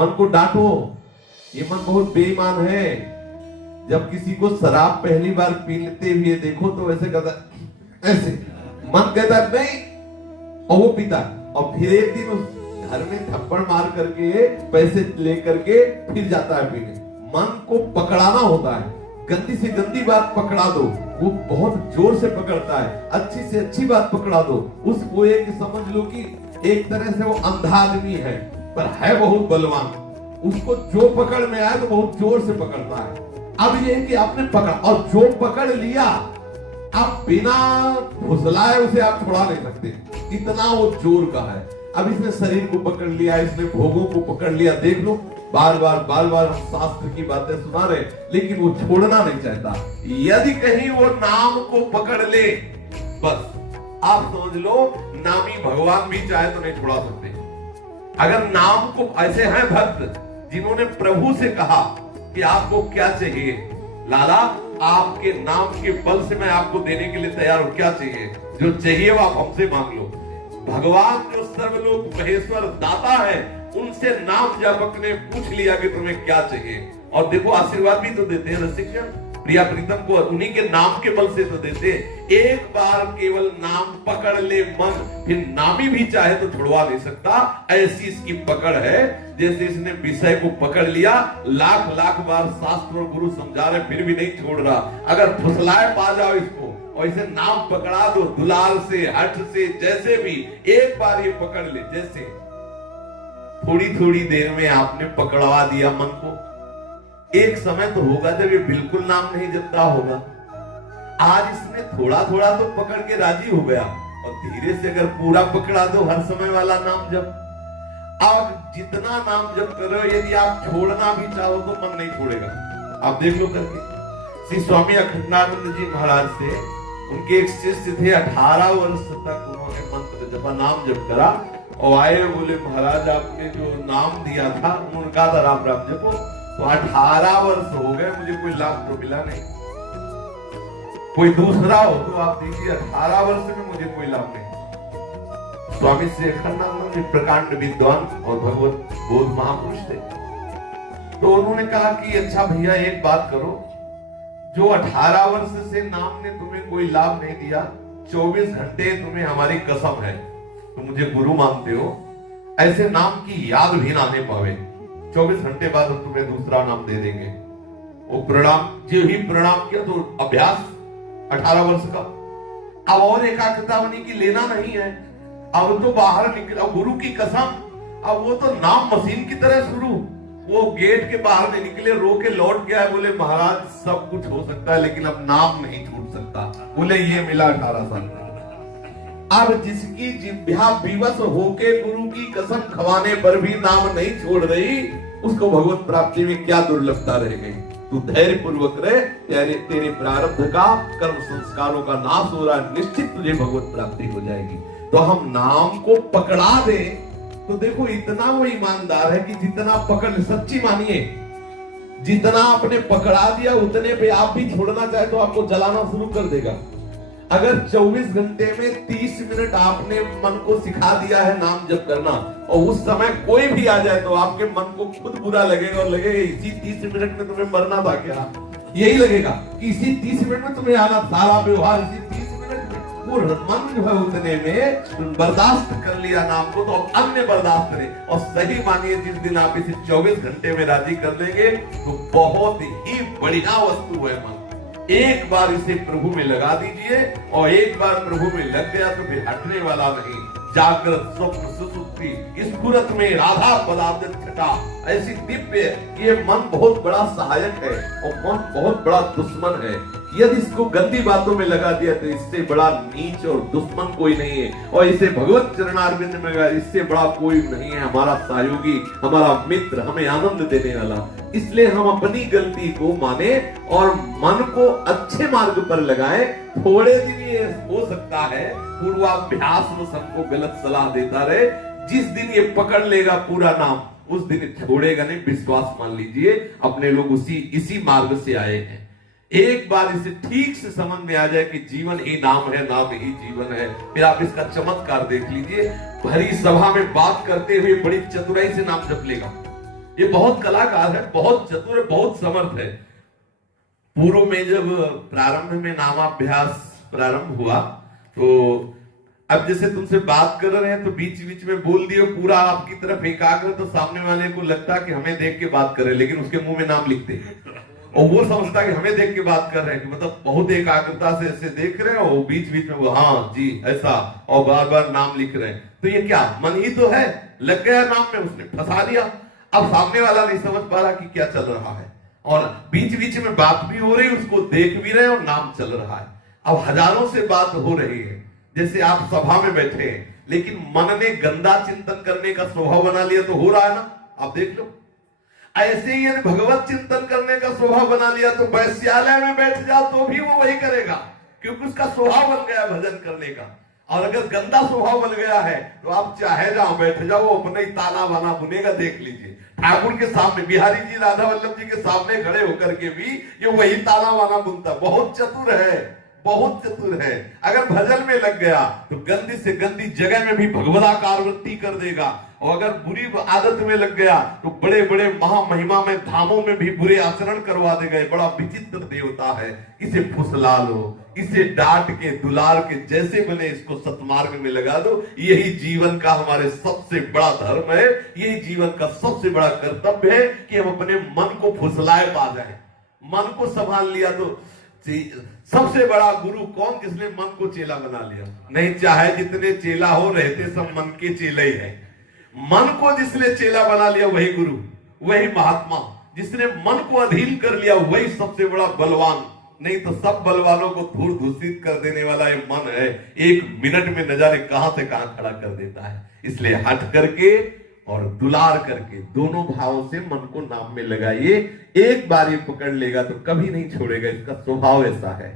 मन को डांटो, ये मन बहुत बेईमान है। जब किसी को शराब पहली बार पीते हुए देखो तो ऐसे कहता ऐसे, मन कहता नहीं, और वो पीता, और फिर एक दिन उस घर में थप्पड़ मार करके पैसे लेकर के फिर जाता है पीने। मन को पकड़ाना होता है, गंदी से गंदी बात पकड़ा दो, वो बहुत जोर से पकड़ता है। अच्छी से अच्छी बात पकड़ा दो, उसको एक समझ लो कि एक तरह से वो अंधा आदमी है पर है बहुत बलवान, उसको जो पकड़ में आए तो बहुत जोर से पकड़ता है। अब ये है कि आपने पकड़ा, और जो पकड़ लिया आप बिना फुसलाए उसे आप छुड़ा नहीं सकते, इतना वो जोर का है। अब इसने शरीर को पकड़ लिया, इसने भोगों को पकड़ लिया। देख लो बार बार हम शास्त्र की बातें सुना रहे, लेकिन वो छोड़ना नहीं चाहता। यदि कहीं वो नाम को पकड़ ले, बस आप समझ लो नामी भगवान भी चाहे तो नहीं छुड़ा सकते। अगर नाम को, ऐसे हैं भक्त जिन्होंने प्रभु से कहा कि आपको क्या चाहिए, लाला आपके नाम के बल से मैं आपको देने के लिए तैयार हूं, क्या चाहिए, जो चाहिए वो आप हमसे मांग लो। भगवान जो सर्वलोक महेश्वर दाता है, उनसे नाम जपक ने पूछ लिया कि तुम्हें क्या चाहिए, और देखो आशीर्वाद भी तो देते हैं रसिकजन। प्रिया प्रीतम को उन्हीं के नाम के बल से तो देते। एक बार केवल नाम पकड़ ले मन, फिर नामी भी चाहे तो छुड़वा नहीं सकता, ऐसी इसकी पकड़ है। जैसे इसने विषय को पकड़ लिया, लाख बार शास्त्र और गुरु समझा रहे फिर भी नहीं छोड़ रहा। अगर फुसलाए पा जाओ इसको और इसे नाम पकड़ा दो, दुलार से हठ से जैसे भी, एक बार ये पकड़ ले, जैसे थोड़ी देर में आपने पकड़वा दिया मन को। एक समय तो होगा जब ये बिल्कुल नाम नहीं जपता होगा। आज इसने थोड़ा तो पकड़ के राजी हो गया, और धीरे से अगर पूरा पकड़ा दो हर समय वाला नाम जप। अब जितना नाम जप करो, यदि आप छोड़ना भी चाहो तो मन नहीं छोड़ेगा। आप देख लो करके। श्री स्वामी अखंडानंद जी महाराज से उनके एक शिष्य थे, 18 वर्ष तक उन्होंने मंत्र जपा, नाम जप करा, और आए बोले महाराज आपने जो नाम दिया था, उन्होंने कहा था राम राम जपो, तो 18 वर्ष हो गए, मुझे कोई लाभ तो मिला नहीं। कोई दूसरा हो तो आप दीजिए, 18 वर्ष में मुझे कोई लाभ नहीं। स्वामी श्री अखंडानंद जी प्रकांड विद्वान और भगवत बोध महापुरुष थे, तो उन्होंने कहा कि अच्छा भैया एक बात करो, जो 18 वर्ष से नाम ने तुम्हें कोई लाभ नहीं दिया, 24 घंटे तुम्हें हमारी कसम है, तुम मुझे गुरु मानते हो, ऐसे नाम की याद भी ना आने पावे, 24 घंटे बाद हम तुम्हें दूसरा नाम दे देंगे। वो प्रणाम, जो ही प्रणाम किया तो अभ्यास 18 वर्ष का। अब और एकाग्रता बनी की लेना नहीं है, अब तो बाहर निकला, गुरु की कसम। अब वो तो नाम मशीन की तरह शुरू, वो गेट के बाहर नहीं निकले, रो के लौट गया, बोले महाराज सब कुछ हो सकता है लेकिन अब नाम नहीं छूट सकता। बोले ये मिला 18 साल। अब जिसकी जिह्वा विवश होके गुरु की कसम खवाने पर भी नाम नहीं छोड़ रही, उसको भगवत प्राप्ति में क्या दुर्लभता रह गई। तू धैर्य पूर्वक रहे, तेरे प्रारब्ध का, कर्म संस्कारों का नाश हो रहा है, निश्चित तुझे भगवत प्राप्ति हो जाएगी। तो हम नाम को पकड़ा दे तो देखो इतना वो ईमानदार है कि जितना पकड़, सच्ची मानिए, जितना आपने पकड़ा दिया उतने पे आप भी छोड़ना चाहे तो आपको जलाना शुरू कर देगा। अगर 24 घंटे में 30 मिनट आपने मन को सिखा दिया है नाम जप करना, और उस समय कोई भी आ जाए तो आपके मन को खुद बुरा लगेगा, और लगेगा इसी 30 मिनट में तुम्हें मरना था क्या, यही लगेगा कि इसी 30 मिनट में तुम्हें आना, सारा व्यवहार इसी 30 मिनट में। वो मन जो है उतने में बर्दाश्त कर लिया नाम को, तो अब अन्य बर्दाश्त करें। और सही मानिए जिस दिन आप इसे 24 घंटे में राजी कर लेंगे तो बहुत ही बढ़िया वस्तु है मन। एक बार इसे प्रभु में लगा दीजिए, और एक बार प्रभु में लग गया तो फिर हटने वाला नहीं। जागृत स्वप्न सुसुप्ति स्फुरत में राधा पदार्थ छटा, ऐसी दिव्य, ये मन बहुत बड़ा सहायक है और मन बहुत बड़ा दुश्मन है। यदि इसको गंदी बातों में लगा दिया तो इससे बड़ा नीच और दुश्मन कोई नहीं है, और इसे भगवत चरणारविंद में लगा, इससे बड़ा कोई नहीं है, हमारा सहयोगी, हमारा मित्र, हमें आनंद देने वाला। इसलिए हम अपनी गलती को माने और मन को अच्छे मार्ग पर लगाएं। थोड़े दिन ये हो सकता है पूर्वाभ्यास में सबको गलत सलाह देता रहे, जिस दिन ये पकड़ लेगा पूरा नाम उस दिन छोड़ेगा नहीं, विश्वास मान लीजिए। अपने लोग इसी मार्ग से आए हैं। एक बार इसे ठीक से समझ में आ जाए कि जीवन ही नाम है, नाम ही जीवन है, फिर आप इसका चमत्कार देख लीजिए। भरी सभा में बात करते हुए बड़ी चतुराई से नाम जप लेगा। ये बहुत कलाकार है, बहुत चतुर है, बहुत समर्थ है। पूर्व में जब प्रारंभ में नामाभ्यास प्रारंभ हुआ तो अब जैसे तुमसे बात कर रहे हैं तो बीच बीच में बोल दिए पूरा आपकी तरफ एकाग्र, तो सामने वाले को लगता कि हमें देख के बात कर रहे हैं, लेकिन उसके मुंह में नाम लिखते हैं और वो समझता कि हमें देख के बात कर रहे हैं, कि मतलब बहुत एकाग्रता से ऐसे देख रहे हैं और बीच बीच में वो हाँ जी ऐसा और बार बार नाम लिख रहे हैं। तो ये क्या मन ही तो है, लग गया नाम में, उसने फंसा दिया। अब सामने वाला नहीं समझ पा रहा कि क्या चल रहा है और बीच बीच में बात भी हो रही, उसको देख भी रहे और नाम चल रहा है। अब हजारों से बात हो रही है, जैसे आप सभा में बैठे हैं लेकिन मन ने गंदा चिंतन करने का स्वभाव बना लिया तो हो रहा है ना, आप देख लो। ऐसे ही यदि भगवत चिंतन करने का स्वभाव बना लिया तो वैश्यालय में बैठ जाओ तो भी वो वही करेगा, क्योंकि उसका स्वभाव बन गया भजन करने का। और अगर गंदा स्वभाव बन गया है तो आप चाहे जहां बैठ जाओ, वो अपने ही ताना बाना बुनेगा। देख लीजिए ठाकुर के सामने, बिहारी जी राधा वल्लभ जी के सामने खड़े होकर के भी ये वही ताना बाना बुनता। बहुत चतुर है, बहुत चतुर है। अगर भजन में लग गया तो गंदी से गंदी जगह में भी भगवदाकार वृत्ति कर देगा, और अगर बुरी आदत में लग गया तो बड़े बड़े महामहिमा में धामों में भी बुरे आचरण करवा देगा। बड़ा विचित्र देवता है, इसे फुसला लो, इसे डांट के दुलार के जैसे बने इसको सतमार्ग में लगा दो। यही जीवन का हमारे सबसे बड़ा धर्म है, यही जीवन का सबसे बड़ा कर्तव्य है कि हम अपने मन को फुसलाए पा जाए। मन को संभाल लिया तो सबसे बड़ा गुरु कौन, जिसने मन को चेला बना लिया? नहीं, चाहे जितने चेला हो, रहते सब मन के चेले ही है। मन को जिसने चेला बना लिया वही गुरु, वही महात्मा। जिसने मन को अधीन कर लिया वही सबसे बड़ा बलवान। नहीं तो सब बलवानों को धूल दूषित कर देने वाला ये मन है, एक मिनट में न जाने कहां से कहां खड़ा कर देता है। इसलिए हट करके और दुलार करके दोनों भावों से मन को नाम में लगाइए। एक बार ये पकड़ लेगा तो कभी नहीं छोड़ेगा, इसका स्वभाव ऐसा है।